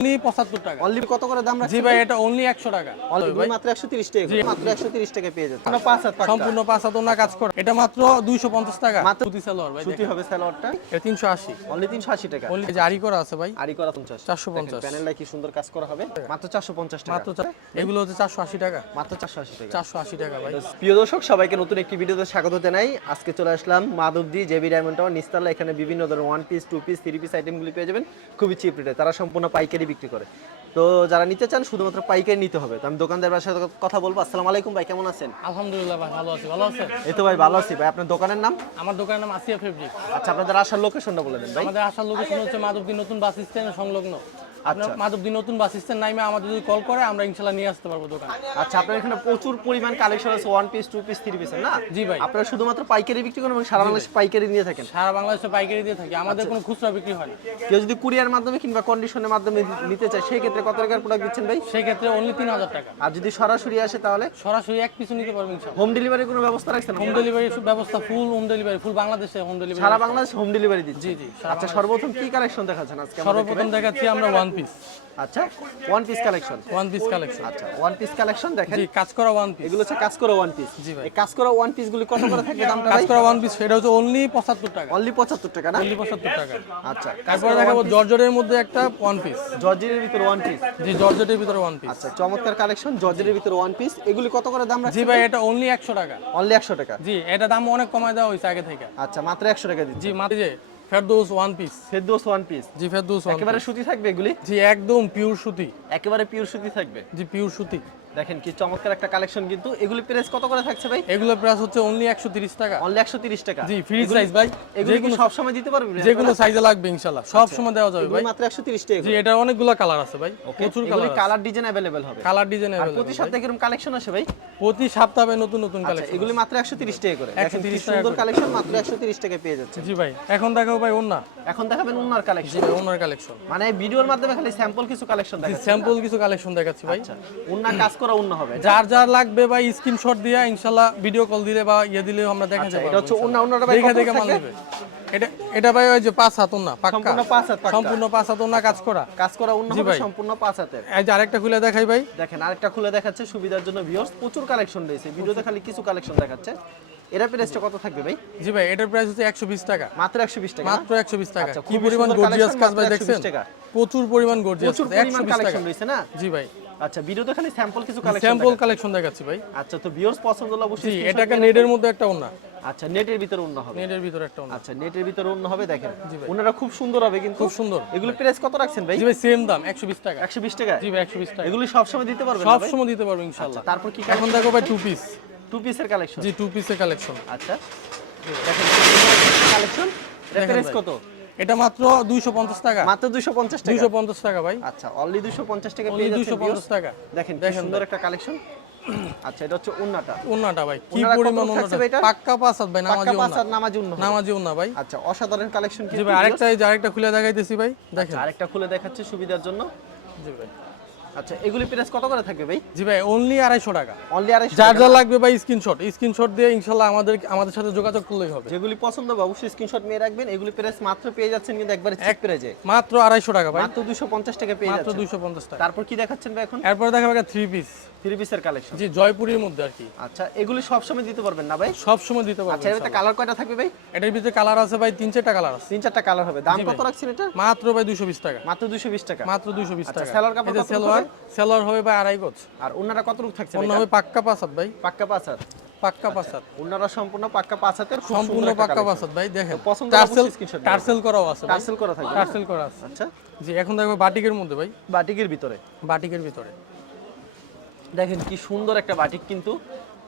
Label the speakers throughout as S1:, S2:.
S1: Only পঁচাত্তর টাকা।
S2: Only কত করে দাম
S1: জি ভাই এটা অনলি একশো টাকা।
S2: অনলি মাত্র 130 টাকা মাত্র 130 টাকা পেয়ে যাচ্ছে আমরা পাঁচ হাত
S1: সম্পূর্ণ পাঁচ হাত ওনা কাজ করে। এটা মাত্র দুইশো পঞ্চাশ টাকা।
S2: মাত্র-
S1: সুতি সালোয়ার ভাই
S2: সুতি হবে সালোয়ারটা।
S1: এটা তিনশো আশি।
S2: অনলি 380 টাকা।
S1: অনলি জারি করা আছে ভাই।
S2: আরি করা 50
S1: 450
S2: প্যানেলটা কি সুন্দর কাজ করা হবে। মাত্র 450 টাকা।
S1: মাত্র এগুলো হচ্ছে চারশো আশি টাকা।
S2: মাত্র 480 টাকা।
S1: চারশো আশি টাকা ভাই।
S2: প্রিয় দর্শক সবাইকে নতুন একটি ভিডিওতে স্বাগত জানাই। আজকে চলে আসলাম মাধবদি জেবি ডায়মন্ড টাওয়ার নিস্তালা। এখানে বিভিন্ন ধরনের one piece two piece three piece আইটেমগুলি পেয়ে যাবেন। খুবই চিপ রেটে তারা সম্পূর্ণ পাইকারি বিক্রি করে। তো যারা নিতে চান শুধুমাত্র পাইকারি নিতে হবে। তো আমি দোকানদারের সাথে কথা বলব। আসসালামু আলাইকুম ভাই কেমন আছেন?
S1: আলহামদুলিল্লাহ ভাই ভালো আছি। ভালো আছেন?
S2: এই তো ভাই ভালো আছি ভাই। আপনার দোকানের নাম?
S1: আমার দোকানের নাম আসিয়া ফেব্রিক।
S2: আচ্ছা আপনাদের আসার লোকেশনটা বলে দেন ভাই।
S1: আমাদের আসার লোকেশন হচ্ছে মাধবদী নতুন বাস স্ট্যান্ড সংলগ্ন। আপনার
S2: আচ্ছা।
S1: মাধবদী নতুন বাস স্ট্যান্ড নাইমে আমাদের যদি কল করে আমরা ইনশাল্লাহ নিয়ে আসতে পারব দোকানে।
S2: আচ্ছা আপনার এখানে প্রচুর পরিমাণ কালেকশন আছে one piece two piece three পিসের না?
S1: জি ভাই।
S2: আপনারা শুধুমাত্র পাইকারি বিক্রি করেন এবং সারা বাংলাদেশ পাইকারি নিয়ে থাকেন?
S1: সারা বাংলাদেশে পাইকারি দিয়ে থাকি আমাদের
S2: আচ্ছা।
S1: কোনো খুচরা বিক্রি হয় না।
S2: কেউ যদি কুরিয়ার মাধ্যমে কিংবা কন্ডিশনের মাধ্যমে নিতে চায় সেই ক্ষেত্রে কত টাকার প্রোডাক্ট দিচ্ছেন ভাই?
S1: সেই ক্ষেত্রে অনলি তিন হাজার টাকা।
S2: আর যদি সরাসরি আসে তাহলে?
S1: সরাসরি এক পিছু নিতে পারবেন
S2: হোম ডেলিভারি কোনো ব্যবস্থা রাখছেন?
S1: হোম ডেলিভারি ব্যবস্থা ফুল হোম ডেলিভারি ফুল বাংলাদেশে হোম ডেলিভারি
S2: সারা বাংলাদেশ হোম ডেলিভারি দিচ্ছে?
S1: জি, জি,
S2: আচ্ছা সর্বপ্রথম কি কালেকশন দেখাচ্ছেন আজকে
S1: সর্বপ্রথম? দেখাচ্ছি আমরা ওয়ান পিস
S2: আচ্ছা one piece collection
S1: one piece collection
S2: আচ্ছা ওয়ান পিস কালেকশন দেখেন।
S1: জি কাজ করা ওয়ান পিস
S2: এগুলো হচ্ছে কাজ করা ওয়ান পিস
S1: জি ভাই।
S2: এই কাজ করা ওয়ান পিস গুলি কত করে থাকবে দামটা
S1: কাজ করা ওয়ান পিস সেটা হচ্ছে অনলি পঁচাত্তর টাকা।
S2: অনলি পঁচাত্তর টাকা না?
S1: অনলি পঁচাত্তর টাকা।
S2: আচ্ছা
S1: তারপরে দেখাবো জর্জরের মধ্যে একটা ওয়ান পিস
S2: জর্জের ভিতরে ওয়ান পিস
S1: জি জর্জেটের ভিতরে ওয়ান পিস
S2: আচ্ছা চমৎকার কালেকশন জর্জের ভিতরে ওয়ান পিস এগুলি কত করে দাম
S1: জি ভাই এটা অনলি একশো টাকা।
S2: অনলি একশো টাকা।
S1: জি এটা দাম অনেক কমায় দেওয়া হয়েছে আগে থেকে।
S2: আচ্ছা মাত্র একশো টাকা দিচ্ছি।
S1: জি মাত্র Ferdous one piece
S2: Ferdous one piece
S1: জি ফেরদৌস
S2: একেবারে সুতি থাকবে এগুলি?
S1: জি একদম পিওর সুতি।
S2: একেবারে পিওর সুতি থাকবে।
S1: জি পিওর সুতি।
S2: দেখেন কি চমৎকার একটা কালেকশন কিন্তু। এগুলি প্রাইস কত করে থাকছে ভাই?
S1: এগুলো প্রাইস হচ্ছে অনলি একশো তিরিশ টাকা।
S2: অনলি একশো তিরিশ টাকা।
S1: জি ফ্রি সাইজ ভাই।
S2: এগুলি কি সব সময় দিতে পারবেন?
S1: যে কোনো সাইজে লাগবে ইনশাল্লাহ সব সময় দেওয়া যাবে ভাই।
S2: মাত্র একশো তিরিশ টাকা
S1: জি এটা অনেকগুলো কালার আছে ভাই। প্রচুর
S2: এগুলি
S1: কালার
S2: কালার ডিজাইন অ্যাভেলেবেল হবে।
S1: কালার ডিজাইন
S2: আর প্রতি সপ্তাহে কীরকম কালেকশন আসে ভাই?
S1: প্রতি সপ্তাহে নতুন নতুন
S2: আচ্ছা
S1: কালেকশন
S2: এগুলি মাত্র একশো তিরিশ টাকা করে। দেখেন কি
S1: 130
S2: সুন্দর কালেকশন মাত্র একশো তিরিশ টাকায় পেয়ে যাচ্ছে
S1: জি ভাই এখন দেখাবো ভাই ওন্না
S2: এখন দেখাবেন উন্নার কালেকশন
S1: ভাই ওনার কালেকশন
S2: মানে ভিডিওর মাধ্যমে খালি স্যাম্পল কিছু কালেকশন দেখাচ্ছে।
S1: স্যাম্পল কিছু কালেকশন দেখাচ্ছি ভাই।
S2: আচ্ছা উন্না কাজ করা উন্ন হবে
S1: যার যার লাগবে স্ক্রিনশট দিয়ে ভিডিও কল দিলে বা ইয়ে দিলে আমরা দেখা
S2: আচ্ছা,
S1: যাবে
S2: এটা হচ্ছে উন্না উন্নাটা ভাই
S1: দেখে
S2: কত
S1: দেখে মাল নেবে। এটা এটা ভাই ওই যে পাঁচ হাত পাক্কা।
S2: সম্পূর্ণ পাঁচ হাত পাক্কা।
S1: সম্পূর্ণ পাঁচ হাত কাজ করা।
S2: কাজ করা উন্ন হবে সম্পূর্ণ পাঁচ হাতের।
S1: এই যে আরেকটা খুলে দেখাই ভাই।
S2: দেখেন আরেকটা খুলে দেখাচ্ছে সুবিধার জন্য ভিউয়ার্স প্রচুর কালেকশন রয়েছে। ভিডিওতে খালি কিছু কালেকশন দেখাচ্ছে। এরা প্রাইসটা কত থাকবে ভাই?
S1: জি ভাই এটার প্রাইস হচ্ছে একশো বিশ টাকা।
S2: মাত্র একশো বিশ টাকা
S1: মাত্র একশো বিশ টাকা।
S2: আচ্ছা,
S1: কি পরিমাণ গর্জিয়াস কাজ ভাই দেখছেন? প্রচুর পরিমাণ গর্জিয়াস
S2: প্রচুর
S1: একশো
S2: পরিমাণ
S1: বিশ টাকা।
S2: কালেকশন রয়েছে না?
S1: জি ভাই।
S2: আচ্ছা ভিডিওতে খালি স্যাম্পল কিছু কালেকশন
S1: স্যাম্পল কালেকশন দেখাচ্ছি ভাই।
S2: আচ্ছা তো ভিউয়ার্স পছন্দ হলে অবশ্যই
S1: এটাকে নেটের মধ্যে একটা ওন্না।
S2: আচ্ছা নেটের ভিতরে অন্য হবে।
S1: নেটের ভিতরে একটা ওন্না
S2: আচ্ছা নেটের ভিতরে অন্য হবে দেখেন। ওনারা খুব সুন্দর হবে কিন্তু।
S1: খুব সুন্দর।
S2: এগুলো প্রাইস কত রাখছেন ভাই?
S1: জি ভাই সেম দাম একশো বিশ টাকা।
S2: একশো বিশ টাকা?
S1: জি ভাই একশো বিশ টাকা।
S2: এগুলি সবসময় দিতে পারবেন
S1: সব সময় দিতে পারব ইনশাল্লাহ
S2: তারপর কি
S1: এখন দেখো ভাই টু পিস
S2: টু পিসের কালেকশন
S1: জি টু পিসের কালেকশন
S2: আচ্ছা। দেখেন কালেকশন প্রাইস কত?
S1: এটা মাত্র দুইশো পঞ্চাশ টাকা।
S2: মাত্র 250 টাকা?
S1: দুইশো পঞ্চাশ টাকা ভাই।
S2: আচ্ছা অনলি 250 টাকা পেয়ে যাচ্ছেন
S1: 250 টাকা।
S2: দেখেন কি সুন্দর একটা কালেকশন আচ্ছা এটা হচ্ছে উন্নাটা।
S1: উন্নাটা ভাই কি পরিমাণ
S2: উন্নাটা?
S1: পাক্কা পাসাদ ভাই নামাজি উন্না।
S2: আর নামাজি উন্না।
S1: নামাজি উন্না ভাই।
S2: আচ্ছা অসাধারণ কালেকশন
S1: জি ভাই আরেকটা এই যে আরেকটা খুলে দেখাইতেছি ভাই দেখেন।
S2: আরেকটা খুলে দেখাচ্ছে সুবিধার জন্য।
S1: জি ভাই।
S2: আচ্ছা এগুলি প্রাইস কত করে থাকবে ভাই?
S1: জি ভাই অনলি আড়াইশো টাকা।
S2: অনলি আড়াইশো
S1: যার যা লাগবে ভাই স্ক্রিনশট স্ক্রিনশট দিয়ে ইনশাল্লাহ আমাদের আমাদের সাথে যোগাযোগ করলেই হবে।
S2: যেগুলি পছন্দ হবে অবশ্যই স্ক্রিনশট নিয়ে রাখবেন। এগুলি প্রাইস মাত্র পেয়ে যাচ্ছেন কিন্তু একবারে চিপ প্রাইজে
S1: মাত্র আড়াইশো টাকা ভাই।
S2: মাত্র 250 টাকা পেয়ে
S1: মাত্র দুইশো পঞ্চাশ টাকা।
S2: তারপর কি দেখাচ্ছেন ভাই এখন?
S1: এরপরে দেখা যাবে থ্রি পিস
S2: থ্রি পিসের কালেকশন
S1: জি জয়পুরের মধ্যে আর কি।
S2: আচ্ছা এগুলি সব সময় দিতে পারবেন না ভাই?
S1: সব সময় দিতে পারব
S2: আচ্ছা এর কালার কয়টা থাকবে ভাই?
S1: এটার ভিতরে কালার আছে ভাই তিন চারটা কালার আছে।
S2: তিন চারটা কালার হবে। দাম কত রাখছেন এটা
S1: মাত্র ভাই দুশো বিশ টাকা।
S2: মাত্র 220 টাকা।
S1: মাত্র দুশো বিশ
S2: আচ্ছা,
S1: টাকা।
S2: সেলোয়ার কাপড়
S1: এই যে
S2: কত
S1: সেলোয়ার সেলোয়ার হবে ভাই আড়াই গজ।
S2: আর ওনারা কত রূপ থাকছে ওনারা
S1: হবে পাক্কা ভাই।
S2: পাক্কা
S1: পাক্কা পাঁচ
S2: ওনারা সম্পূর্ণ পাক্কা
S1: সম্পূর্ণ পাক্কা ভাই দেখেন।
S2: পছন্দ
S1: টার্সেল টার্সেল করাও আছে
S2: টার্সেল করা থাকবে?
S1: টার্সেল করা আছে।
S2: আচ্ছা।
S1: জি এখন দেখো বাটিকের মধ্যে ভাই।
S2: বাটিকের ভিতরে?
S1: বাটিকের ভিতরে।
S2: দেখেন কি সুন্দর একটা বাটিক কিন্তু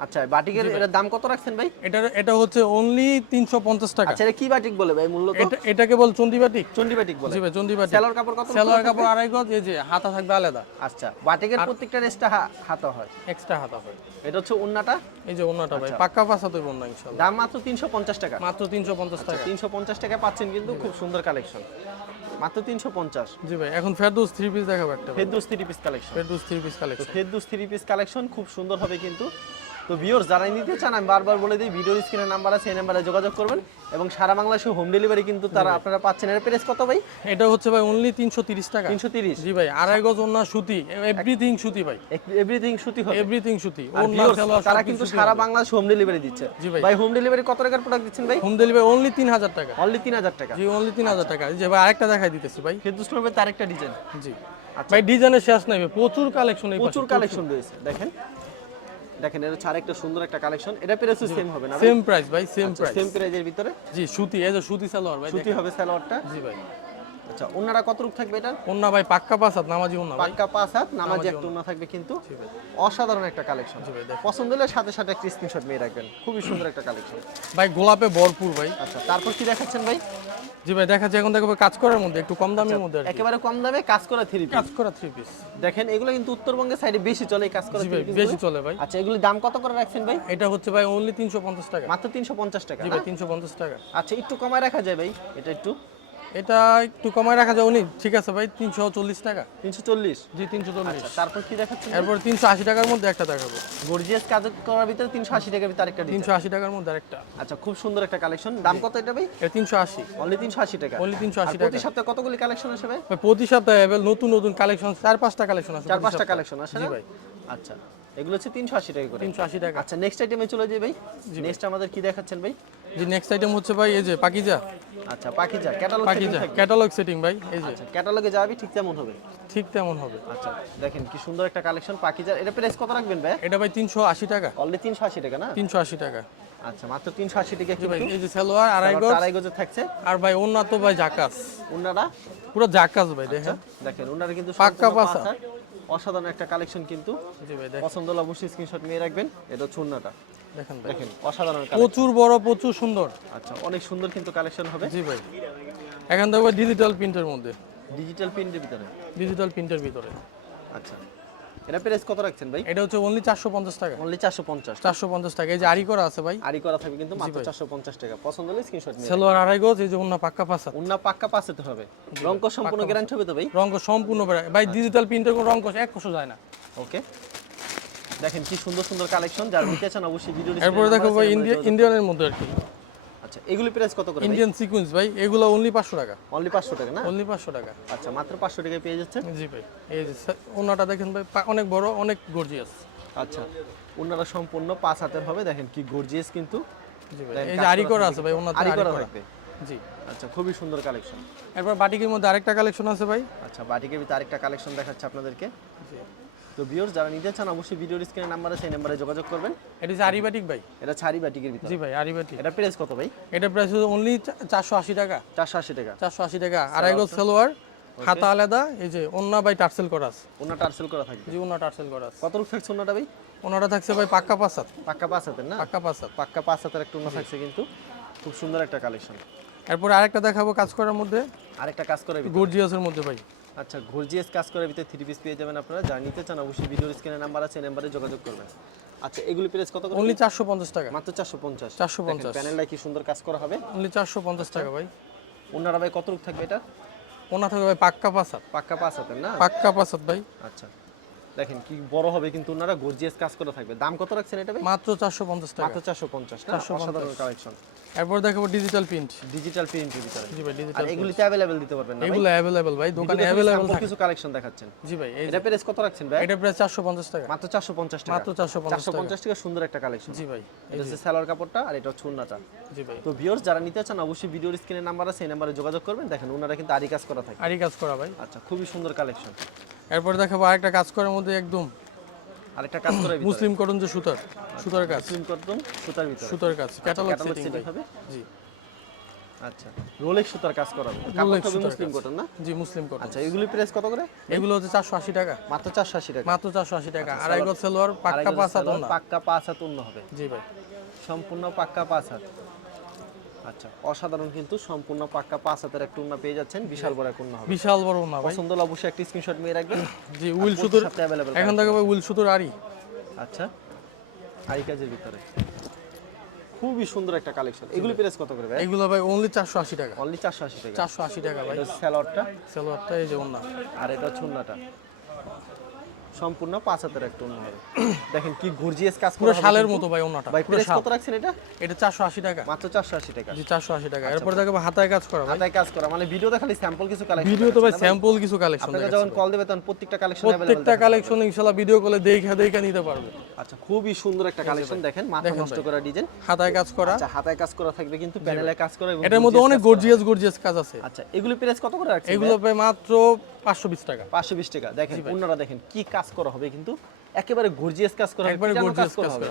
S2: আচ্ছা বাটিকের দাম কত রাখছেন ভাই?
S1: এটা এটা হচ্ছে অনলি তিনশো পঞ্চাশ টাকা।
S2: আচ্ছা এটা কি বাটিক বলে ভাই মূলত?
S1: এটা এটাকে বল চন্ডি বাটিক।
S2: চন্ডি বাটিক বলে।
S1: জি ভাই চন্ডি বাটিক।
S2: সেলোয়ার কাপড় কত
S1: সেলোয়ার কাপড় আড়াই গজ এই যে হাতা থাকবে আলাদা।
S2: আচ্ছা বাটিকের প্রত্যেকটা হাতে হয়?
S1: এক্সট্রা হাতা হয়।
S2: এটা হচ্ছে উন্নাটা?
S1: এই যে
S2: আচ্ছা।
S1: ভাই পাক্কা বন্যা ইনশাল্লাহ
S2: দাম মাত্র তিনশো পঞ্চাশ টাকা।
S1: মাত্র তিনশো পঞ্চাশ টাকা।
S2: তিনশো পঞ্চাশ টাকা পাচ্ছেন কিন্তু খুব সুন্দর কালেকশন। মাত্র তিনশো পঞ্চাশ।
S1: জি ভাই এখন ফেরদৌস থ্রি পিস দেখাবো একটা।
S2: Ferdous three piece collection
S1: Ferdous three piece collection
S2: Ferdous three piece collection খুব সুন্দর হবে কিন্তু। তো ভিউয়ার্স যারা নিতে চান আমি বারবার বলে দিই ভিডিওর স্ক্রিনের নাম্বার আছে এই নাম্বারে যোগাযোগ করবেন। এবং সারা বাংলাদেশে হোম ডেলিভারি কিন্তু তারা আপনারা পাচ্ছেন। এর প্রাইস কত ভাই?
S1: এটা হচ্ছে ভাই অনলি তিনশো তিরিশ টাকা।
S2: তিনশো তিরিশ।
S1: জি ভাই আড়াই গজ ওন্না সুতি এভরিথিং সুতি ভাই।
S2: এভরিথিং সুতি হবে।
S1: এভরিথিং সুতি ওন্না
S2: তারা কিন্তু সারা বাংলাদেশ হোম ডেলিভারি দিচ্ছে।
S1: জি ভাই।
S2: ভাই হোম ডেলিভারি কত টাকার প্রোডাক্ট দিচ্ছেন ভাই?
S1: হোম ডেলিভারি অনলি তিন হাজার টাকা।
S2: অনলি তিন হাজার টাকা।
S1: জি অনলি তিন হাজার টাকা। যে ভাই আরেকটা দেখাই দিতেছি ভাই।
S2: ফেরদুস করবে তার একটা ডিজাইন
S1: জি। ভাই ডিজাইনের শেষ নাই ভাই, প্রচুর কালেকশন
S2: আচ্ছা। প্রচুর কালেকশন রয়েছে দেখেন। দেখেন এটা হচ্ছে আরেকটা সুন্দর একটা কালেকশন। এটা প্রাইস সেম হবে না
S1: সেম প্রাইস ভাই সেম প্রাইস
S2: সেম প্রাইজের ভিতরে?
S1: জি সুতি এই যে সুতি সালোয়ার ভাই
S2: সুতি হবে সালোয়ারটা?
S1: জি ভাই।
S2: আচ্ছা ওনারা কত রূপ থাকবে এটা?
S1: ওন্না ভাই পাক্কা পাঁচ হাত নামাজি ওন্না ভাই।
S2: পাক্কা পাঁচ হাত নামাজি একটা ওনা থাকবে কিন্তু অসাধারণ একটা কালেকশন। পছন্দ হলে সাথে সাথে একটা স্ক্রিনশট নিয়ে রাখবেন। খুবই সুন্দর একটা কালেকশন।
S1: ভাই গোলাপে ভরপুর ভাই।
S2: আচ্ছা তারপর কি দেখাচ্ছেন ভাই?
S1: জি ভাই দেখা যায় এখন দেখো কাজ করার মধ্যে একটু কম দামের মধ্যে
S2: একেবারে কম দামে কাজ করা থ্রি পিস
S1: কাজ করা থ্রি পিস
S2: দেখেন এগুলো কিন্তু উত্তরবঙ্গের সাইডে বেশি চলে কাজ করা
S1: থ্রি
S2: পিস
S1: বেশি চলে ভাই।
S2: আচ্ছা এগুলো দাম কত করে রাখছেন ভাই?
S1: এটা হচ্ছে ভাই অনলি তিনশো পঞ্চাশ টাকা।
S2: মাত্র তিনশো পঞ্চাশ টাকা
S1: জি ভাই তিনশো পঞ্চাশ টাকা।
S2: আচ্ছা একটু কমায় রাখা যায় ভাই এটা একটু।
S1: এটা একটু কমায় রাখা যায়। উনি ঠিক আছে ভাই তিনশো চল্লিশ টাকা।
S2: তিনশো চল্লিশ?
S1: জি তিনশো চল্লিশ।
S2: আচ্ছা তারপর কি দেখাচ্ছেন?
S1: এরপর তিনশো আশি টাকার মধ্যে একটা দেখাবো।
S2: গর্জিয়াস কাজ করার ভিতরে তিনশো আশি টাকার ভিতরে ডিজাইন
S1: তিনশো আশি টাকার মধ্যে আরেকটা।
S2: আচ্ছা খুব সুন্দর একটা কালেকশন দাম কত এটা ভাই?
S1: এটা তিনশো আশি।
S2: অনলি তিনশো আশি টাকা।
S1: অনলি তিনশো আশি
S2: প্রতি সপ্তাহে কতগুলি কালেকশন আসে ভাই?
S1: প্রতি সপ্তাহে নতুন নতুন কালেকশন চার পাঁচটা কালেকশন আছে
S2: চার পাঁচটা কালেকশন আসে
S1: জি ভাই।
S2: আচ্ছা। এগুলো হচ্ছে তিনশো আশি টাকা করে।
S1: তিনশো আশি টাকা।
S2: আচ্ছা নেক্সট আইটেমে চলে যাই ভাই। নেক্সট আমাদের কি দেখাচ্ছেন ভাই?
S1: জি নেক্সট আইটেম হচ্ছে ভাই এই যে পাকিজা।
S2: আচ্ছা Pakhiza catalogue
S1: Pakiza catalogue setting ভাই এই যে।
S2: আচ্ছা ক্যাটালগে যাবি ঠিক তেমন হবে।
S1: ঠিক তেমন হবে।
S2: আচ্ছা দেখেন কি সুন্দর একটা কালেকশন পাখিজার এটা প্রাইস কত রাখবেন ভাই?
S1: এটা ভাই তিনশো আশি টাকা।
S2: অলরেডি তিনশো আশি টাকা না?
S1: তিনশো আশি টাকা।
S2: আচ্ছা মাত্র তিনশো আশি টাকা
S1: জি ভাই এই যে সালোয়ার আড়াই গজ।
S2: আড়াই গজে থাকছে।
S1: আর ভাই অন্য তো ভাই জাকাস
S2: উনারা
S1: পুরো জাকাস ভাই দেখেন।
S2: দেখেন উনারা কিন্তু
S1: পাক্কা। পাছা।
S2: অসাধারণ একটা কালেকশন কিন্তু।
S1: জি ভাই দেখেন।
S2: পছন্দ হলে অবশ্যই স্ক্রিনশট নিয়ে রাখবেন। এটা হচ্ছে উন্নাটা
S1: দেখেন
S2: দেখেন অসাধারণ
S1: প্রচুর বড় প্রচুর সুন্দর।
S2: আচ্ছা অনেক সুন্দর কিন্তু কালেকশন হবে।
S1: জি ভাই। এখান থেকে ডিজিটাল প্রিন্টের মধ্যে।
S2: ডিজিটাল প্রিন্টের ভিতরে?
S1: ডিজিটাল প্রিন্টের ভিতরে।
S2: আচ্ছা। এটা প্রাইস কত রাখছেন ভাই?
S1: এটা হচ্ছে অনলি চারশো পঞ্চাশ টাকা।
S2: অনলি চারশো পঞ্চাশ।
S1: চারশো পঞ্চাশ টাকা। এই যে আড়ি করা আছে ভাই?
S2: আড়ি করা থাকবে কিন্তু মাত্র চারশো পঞ্চাশ টাকা। পছন্দ হলে স্ক্রিনশট নিয়ে
S1: সেলোয়ার আড়াই গজ এই যে অন্য পাক্কা পাশা
S2: উন্না পাক্কা হবে। রঙ্ক সম্পূর্ণ গ্যারান্টি হবে তো ভাই?
S1: রঙ সম্পূর্ণ ভাই ডিজিটাল প্রিন্টের কোনো রঙ এক কষো যায় না।
S2: ওকে দেখেন কি সুন্দর সুন্দর কালেকশন যারা নিতে চান অবশ্যই ভিডিও
S1: এরপরে দেখো ভাই ইন্ডিয়া ইন্ডিয়ানের মধ্যে আর কি।
S2: আচ্ছা এগুলি প্রাইস কত করে
S1: ইন্ডিয়ান সিকুয়েন্স ভাই এগুলো অনলি পাঁচশো টাকা।
S2: অনলি পাঁচশো টাকা না?
S1: অনলি পাঁচশো টাকা।
S2: আচ্ছা মাত্র পাঁচশো টাকায় পেয়ে যাচ্ছেন?
S1: জি ভাই এই যে ওনাটা দেখেন ভাই অনেক বড় অনেক গর্জিয়াস
S2: আচ্ছা ওনারা সম্পূর্ণ পাঁচ হাতের হবে দেখেন কি গর্জিয়াস কিন্তু।
S1: জি ভাই এই যে আড়ি
S2: করা
S1: আছে ভাই ওনাতে
S2: আড়ি করা থাকবে?
S1: জি।
S2: আচ্ছা খুবই সুন্দর কালেকশন
S1: এরপর বাটিকের মধ্যে আরেকটা কালেকশন আছে ভাই।
S2: আচ্ছা বাটিকের ভিতরে আরেকটা কালেকশন দেখাচ্ছে আপনাদেরকে। তো ভিউয়ার্স যারা নিতে চান অবশ্যই ভিডিওর স্ক্রিনের নাম্বারে সেই নাম্বারে যোগাযোগ করবেন।
S1: এটা হচ্ছে আড়ি বাটিক ভাই।
S2: এটা ছাড়ি বাটিকের ভিতরে।
S1: জি ভাই আড়ি বাটিক
S2: এটা প্রাইস কত ভাই?
S1: এটা প্রাইস অনলি চারশো আশি টাকা।
S2: চারশো আশি টাকা।
S1: চারশো আশি টাকা। আড়াই গজ সালোয়ার হাতা আলাদা এই যে অন্য ভাই টার্সেল করা আছে।
S2: ওনা টার্সেল করা থাকবে।
S1: জি অন্য টার্সেল করা আছে।
S2: কত রূপ থাকছে ওনাটা ভাই?
S1: ওনাটা থাকছে ভাই পাক্কা পাঁচ হাত।
S2: পাক্কা পাঁচ হাতের না?
S1: পাক্কা পাঁচ হাত।
S2: পাক্কা পাঁচ হাতের একটা ওনা থাকছে কিন্তু। খুব সুন্দর একটা কালেকশন
S1: এরপরে আরেকটা দেখাবো কাজ করার মধ্যে।
S2: আরেকটা কাজ করে
S1: গর্জিয়াসের মধ্যে ভাই।
S2: আচ্ছা গর্জিয়াস কাজ করার ভিতরে থ্রি পিস পেয়ে যাবেন আপনারা। যা নিতে চান অবশ্যই ভিডিওর স্ক্রিনে নাম্বার আছে নাম্বারে যোগাযোগ করবেন। আচ্ছা এগুলি প্রাইস কত করে?
S1: অনলি চারশো পঞ্চাশ টাকা।
S2: মাত্র চারশো পঞ্চাশ।
S1: 450
S2: প্যানেলটা কি সুন্দর কাজ করা হবে?
S1: অনলি চারশো পঞ্চাশ টাকা ভাই।
S2: ওনারা ভাই কত রূপ থাকবে এটা?
S1: ওনা থাকবে ভাই পাক্কা পাসাত
S2: পাক্কা পাঁচ হাতের না?
S1: পাক্কা পাসাত ভাই।
S2: আচ্ছা। দেখেন কি বড় হবে কিন্তু ওনারা গর্জিয়াস কাজ করে থাকবে। দাম কত রাখছেন এটা ভাই?
S1: মাত্র চারশো পঞ্চাশ টাকা।
S2: মাত্র চারশো পঞ্চাশ না?
S1: 450
S2: অসাধারণ কালেকশন
S1: এরপর দেখাবো ডিজিটাল প্রিন্ট
S2: ডিজিটাল প্রিন্টের ভিতরে
S1: জি ভাই
S2: আর
S1: ডিজিটাল
S2: এগুলিতে অ্যাভেলেবেল দিতে পারবেন না ভাই।
S1: এগুলো অ্যাভেলেবেল ভাই দোকানে
S2: sample
S1: থাকে।
S2: কিছু কালেকশন দেখাচ্ছেন।
S1: জি ভাই
S2: এটা প্রাইস কত রাখছেন ভাই?
S1: এটা চারশো পঞ্চাশ টাকা।
S2: মাত্র চারশো পঞ্চাশ টাকা।
S1: মাত্র চারশো পঞ্চাশ
S2: চারশো
S1: টাকা
S2: পঞ্চাশ টাকা সুন্দর একটা কালেকশন
S1: জি ভাই
S2: এটা হচ্ছে সালোয়ার কাপড়টা আর এটা হচ্ছে উন্নাটা
S1: জি ভাই।
S2: তো ভিউয়ার্স যারা নিতে চান অবশ্যই ভিডিওর স্ক্রিনের নাম্বার আছে সেই নাম্বারে যোগাযোগ করবেন। দেখেন ওনারা কিন্তু আরি কাজ করা থাকে।
S1: আরই কাজ করা ভাই।
S2: আচ্ছা খুবই সুন্দর কালেকশন
S1: এরপর দেখাবো আরেকটা কাজ করার মধ্যে একদম
S2: আরেকটা কাজ করে
S1: মুসলিম করুন যে সুতার সুতার কাজ।
S2: মুসলিম কটন সুতার ভিতরে।
S1: সুতার কাজ ক্যাটালগ
S2: ক্যাটালগ
S1: সেটিং
S2: হবে?
S1: জি।
S2: আচ্ছা রোলেক্স সুতার কাজ করা হবে
S1: সুতার
S2: মুসলিম কটন না?
S1: জি মুসলিম কটন।
S2: আচ্ছা এগুলি প্রাইস কত করে?
S1: এগুলো হচ্ছে চারশো আশি টাকা।
S2: মাত্র চারশো আশি টাকা।
S1: মাত্র চারশো আশি টাকা। আড়াই গজ সালোয়ার পাক্কা পাঁচ হাত
S2: পাক্কা পাঁচ হাত হবে।
S1: জি ভাই।
S2: সম্পূর্ণ পাক্কা পাঁচ হাত। আচ্ছা। অসাধারণ কিন্তু সম্পূর্ণ পাক্কা পাঁচ হাতের একটা উন্না পেয়ে যাচ্ছেন। বিশাল বড় একটা উন্না হবে।
S1: বিশাল বড় ভাই।
S2: পছন্দ হলে অবশ্যই একটা স্ক্রিনশট নিয়ে রাখবেন।
S1: জি উইল সুতোর এখন থেকে উইল সুতোর আড়ি।
S2: আচ্ছা। আরি কাজের ভিতরে। খুবই সুন্দর একটা কালেকশন এগুলি প্রাইস কত করে ভাই?
S1: এগুলো ভাই অনলি চারশো আশি টাকা।
S2: অনলি চারশো আশি টাকা।
S1: চারশো আশি টাকা ভাই।
S2: এটা হচ্ছে স্যালোয়ারটা
S1: এই যে ওনা
S2: আর এটা হচ্ছে উন্নাটা। সম্পূর্ণ পাঁচ হাতের একটা ওন্না হবে। দেখেন কি গর্জিয়াস কাজ
S1: পুরো শালের মতো ভাই ওনাটা
S2: ভাই
S1: পুরো
S2: প্রাইস কত রাখছেন এটা?
S1: এটা চারশো আশি টাকা।
S2: মাত্র চারশো আশি টাকা।
S1: জি চারশো আশি
S2: আচ্ছা,
S1: টাকা এরপর দেখো হাতায় কাজ করা ভাই।
S2: হাতায় কাজ করা। মানে ভিডিওতে খালি স্যাম্পল কিছু কালেকশন
S1: ভিডিও তো ভাই স্যাম্পল কিছু কালেকশন
S2: আপনাকে যখন কল দেবে তখন প্রত্যেকটা কালেকশন
S1: প্রত্যেকটা কালেকশন ইনশাল্লাহ ভিডিও কলে দেখে দেখে নিতে পারবে।
S2: আচ্ছা খুবই সুন্দর একটা কালেকশন দেখেন মাথা নষ্ট করা ডিজাইন
S1: হাতায় কাজ করা।
S2: আচ্ছা হাতায় কাজ করা থাকবে কিন্তু প্যানেলে কাজ করা
S1: এটার মধ্যে অনেক গর্জিয়াস গর্জিয়াস কাজ আছে।
S2: আচ্ছা এগুলো প্রাইস কত করে রাখছেন
S1: এগুলো মাত্র পাঁচশো বিশ টাকা।
S2: পাঁচশো বিশ টাকা। দেখেন অন্যরা দেখেন কি কাজ করা হবে কিন্তু? একেবারে গর্জিয়াস কাজ করা হবে
S1: একবারে
S2: পিটানো
S1: কাজ করা। মাত্র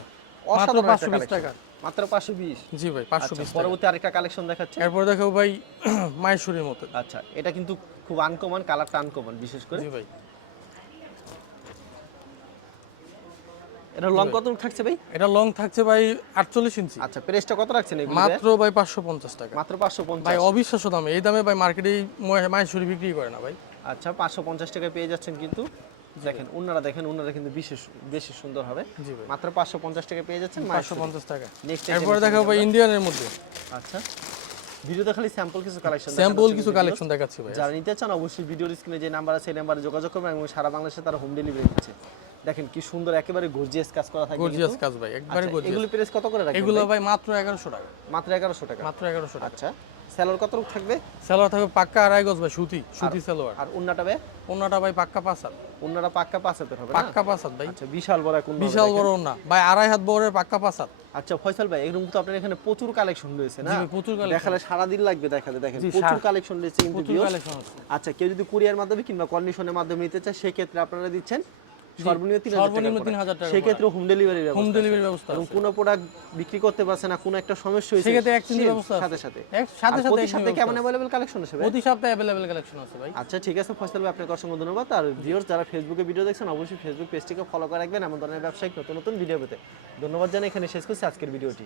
S2: অসাধারণ একটা
S1: 520 টাকা।
S2: মাত্র পাঁচশো বিশ?
S1: জি ভাই পাঁচশো
S2: আচ্ছা
S1: বিশ টাকা।
S2: পরবর্তী আরেকটা কালেকশন দেখাচ্ছে।
S1: এরপর দেখো ভাই মায়েশ্বরীর মতো।
S2: আচ্ছা এটা কিন্তু খুব আনকমন কালারটা আনকমন বিশেষ করে।
S1: জি ভাই।
S2: এটা লং কত থাকছে ভাই?
S1: এটা লং থাকছে ভাই আটচল্লিশ ইঞ্চি।
S2: আচ্ছা প্রাইসটা কত রাখছেন এগুলো
S1: মাত্র ভাই পাঁচশো পঞ্চাশ টাকা।
S2: মাত্র পাঁচশো
S1: ভাই
S2: পঞ্চাশ
S1: অবিশ্বাস্য দামে। এই দামে ভাই মার্কেটে মায়েশ্বরী বিক্রি করে না ভাই।
S2: আচ্ছা পাঁচশো পঞ্চাশ টাকায় পেয়ে যাচ্ছেন কিন্তু দেখেন ওনারা দেখেন ওনারা কিন্তু বিশেষ বেশি সুন্দর হবে। মাত্র পাঁচশো পঞ্চাশ টাকা পেয়ে যাচ্ছেন
S1: পাঁচশো পঞ্চাশ টাকা।
S2: নেক্সট
S1: এরপরে দেখা হবে ইন্ডিয়ানের মধ্যে।
S2: আচ্ছা ভিডিওতে খালি স্যাম্পল কিছু কালেকশন
S1: স্যাম্পল কিছু কালেকশন দেখাচ্ছি ভাই।
S2: যারা নিতে চান অবশ্যই ভিডিওর স্ক্রিনে যে নাম্বার আছে সেই নাম্বারে যোগাযোগ করবেন এবং সারা বাংলাদেশে তারা হোম ডেলিভারি দিচ্ছে দেখেন কি সুন্দর একেবারে গর্জিয়াস কাজ করা থাকে
S1: গর্জিয়াস কাজ ভাই একবারে
S2: আচ্ছা,
S1: গর্জিয়াস
S2: এগুলো প্রাইস কত করে রাখবেন
S1: এগুলো ভাই? মাত্র এগারোশো টাকা।
S2: মাত্র এগারোশো টাকা?
S1: মাত্র এগারোশো টাকা।
S2: আচ্ছা স্যালোর কত থাকবে?
S1: সালোয়ার থাকবে পাক্কা আড়াই গজ ভাই সুতি সুতি সালোয়ার
S2: আর উন্নাটা বে
S1: ওনাটা ভাই পাক্কা পাঁচ হাত।
S2: উন্নাটা পাক্কা পাঁচ হাতের হবে
S1: পাক্কা পাঁচ হাত ভাই।
S2: আচ্ছা বিশাল বড় উন্না
S1: বিশাল বড় ওনা ভাই আড়াই হাত বড়ের পাক্কা পাঁচ হাত।
S2: আচ্ছা ফয়সাল ভাই এরকম তো আপনার এখানে প্রচুর কালেকশন রয়েছে না?
S1: জি প্রচুর collection।
S2: দেখালে সারা দিন লাগবে দেখালে দেখেন প্রচুর কালেকশন রয়েছে কিন্তু
S1: প্রচুর কালেকশন আছে
S2: আচ্ছা কেউ যদি কুরিয়ার মাধ্যমে কিংবা কন্ডিশনের মাধ্যমে নিতে চায় সেক্ষেত্রে আপনারা দিচ্ছেন সর্বনিম্ন তিন
S1: সর্বনিম্ন 3000 টাকা
S2: সেক্ষেত্রে হোম ডেলিভারি
S1: হোম ডেলিভারি ব্যবস্থা
S2: এবং কোনো প্রোডাক্ট বিক্রি করতে পারছে না কোনো একটা সমস্যা হয়েছে
S1: সেক্ষেত্রে exchange ব্যবস্থা
S2: সাথে সাথে।
S1: সাথে সাথে
S2: প্রতি সপ্তাহে কেমন কালেকশন আছে ভাই?
S1: প্রতি সপ্তাহে কালেকশন আছে ভাই।
S2: আচ্ছা ঠিক আছে ফয়সাল ভাই আপনাকে অসংখ্য ধন্যবাদ। আর ভিউয়ার্স যারা ফেসবুকে ভিডিও দেখছেন অবশ্যই ফেসবুক পেজটিকে ফলো করে রাখবেন। এমন ধরনের ব্যবসায়িক নতুন নতুন ভিডিও পেতে। ধন্যবাদ জানাই এখানে শেষ করছি আজকের ভিডিওটি